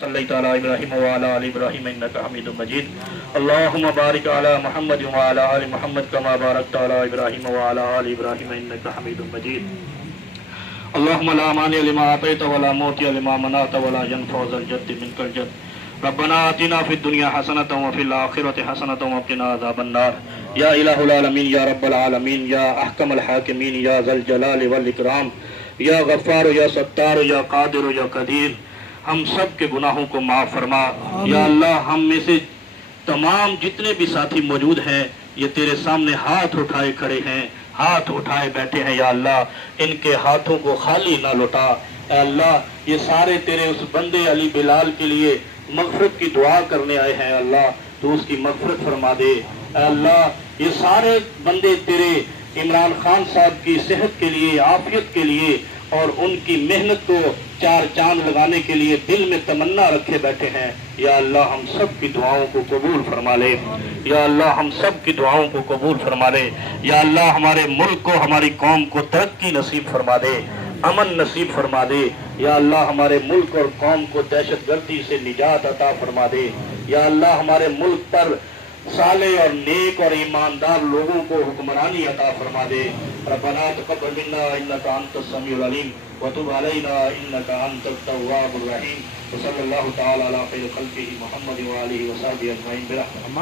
صلیت علی ابراہیم وعلی آل ابراہیم انک حمید مجید اللہم بارک علی محمد وعلی آل محمد کما بارکت علی ابراہیم وعلی آل ابراہیم انک حمید مجید اللہم لا مانع لما اعطیت ولا معطی لما منعت ولا ينفع ذا الجد منک الجد ربنا آتنا فی الدنیا حسنۃ وفی الآخرۃ حسنۃ وقنا عذاب النار یا الہ العالمین یا رب العالمین یا احکم الحاکمین یا ذا الجلال والاکرام یا غفار یا ستار یا قادر یا قدیر ہم سب کے گناہوں کو معاف فرما یا اللہ. ہم میں سے تمام جتنے بھی ساتھی موجود ہیں یہ تیرے سامنے ہاتھ اٹھائے کھڑے ہیں، ہاتھ اٹھائے بیٹھے ہیں یا اللہ. ان کے ہاتھوں کو خالی نہ لوٹا اے اللہ. یہ سارے تیرے اس بندے علی بلال کے لیے مغفرت کی دعا کرنے آئے ہیں اللہ. تو اس کی مغفرت فرما دے اے اللہ. یہ سارے بندے تیرے عمران خان صاحب کی صحت کے لیے، عافیت کے لیے اور ان کی محنت کو چار چاند لگانے کے لیے دل میں تمنا رکھے بیٹھے ہیں یا اللہ. ہم سب کی دعاؤں کو قبول فرما لے یا اللہ. ہم سب کی دعاؤں کو قبول فرما لے یا اللہ. ہمارے ملک کو، ہماری قوم کو ترقی نصیب فرما دے، امن نصیب فرما دے یا اللہ. ہمارے ملک اور قوم کو دہشت گردی سے نجات عطا فرما دے یا اللہ. ہمارے ملک پر صالح اور نیک اور ایماندار لوگوں کو حکمرانی عطا فرما دے. ربنا تقبل منا انک انت السمیع العلیم وتب علینا انک انت التواب الرحیم. وصلی اللہ تعالی علی خیر خلقہ محمد وآلہ وصحبہ اجمعین برحمتہ.